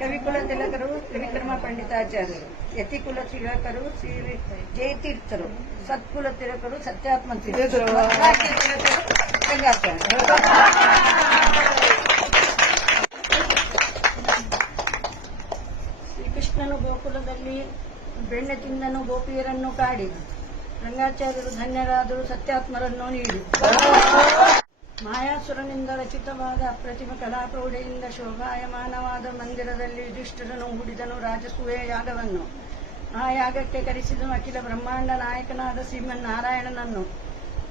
ಕವಿಕುಲ ತಿಲಕರು ತ್ರಿವಿಕ್ರಮ ಪಂಡಿತಾಚಾರ್ಯರು, ಯತಿಕುಲ ತಿಲಕರು ಶ್ರೀ ಜಯತೀರ್ಥರು, ಸತ್ಕುಲ ತಿಲಕರು ಸತ್ಯಾತ್ಮ ತೀರ್ಥರು, ರಂಗಾಚಾರ್ಯರು. ಶ್ರೀಕೃಷ್ಣನು ಗೋಕುಲದಲ್ಲಿ ಬೆಣ್ಣೆ ತಿಂದನು, ಗೋಪಿಯರನ್ನು ಕಾಡಿ. ರಂಗಾಚಾರ್ಯರು ಧನ್ಯರಾದರು, ಸತ್ಯಾತ್ಮರನ್ನು ನೀಡಿ. ಮಾಯಾಸುರನಿಂದ ರಚಿತವಾದ ಅಪ್ರತಿಮ ಕಲಾಪ್ರೌಢೆಯಿಂದ ಶೋಭಾಯಮಾನವಾದ ಮಂದಿರದಲ್ಲಿ ಯುಧಿಷ್ಠಿರನು ಹೂಡಿದನು ರಾಜಸೂಯ ಯಾಗವನ್ನು. ಆ ಯಾಗಕ್ಕೆ ಕರೆಸಿದನು ಅಖಿಲ ಬ್ರಹ್ಮಾಂಡ ನಾಯಕನಾದ ಶ್ರೀಮನ್ನಾರಾಯಣನನ್ನು.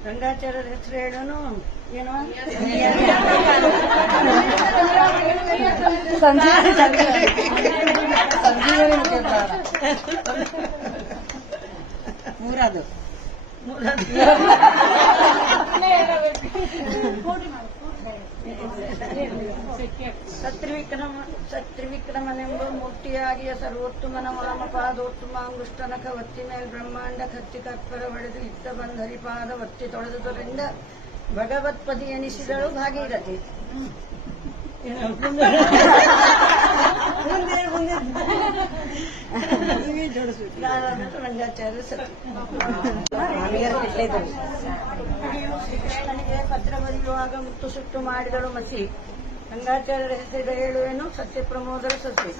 ರಂಗಾಚಾರ್ಯರ ಹೆಸರು ಹೇಳನು ಏನೋ ಮೂರದು ಸತ್ರಿವಿಕ್ರಮನೆಂಬ ಮೂರ್ತಿಯಾಗಿಯ ಸರ್ವೋತ್ತಮನ ವಾಮಪಾದೋತ್ತಮ ಅಂಗುಷ್ಟನಕ ಒತ್ತಿ ಮೇಲ್ ಬ್ರಹ್ಮಾಂಡ ಕತ್ತಿ ಕರ್ಪರ ಹೊಡೆದು ಇತ್ತ ಬಂದ ಹರಿಪಾದ ಒತ್ತಿ ತೊಳೆದುದರಿಂದ ಭಗವತ್ಪದಿ ಎನಿಸಿದಳು ಭಾಗೀರಥಿ. ರಂಗಾಚಾರ್ಯ ಶ್ರೀಕೃಷ್ಣನಿಗೆ ಪತ್ರ ಬರೆಯುವಾಗ ಮುತ್ತು ಸುಟ್ಟು ಮಾಡಿದಳು ಮಸಿ. ರಂಗಾಚಾರ್ಯರ ಹೆಸರು ಹೇಳುವೇನು, ಸತ್ಯ ಪ್ರಮೋದರ ಸಸಿ.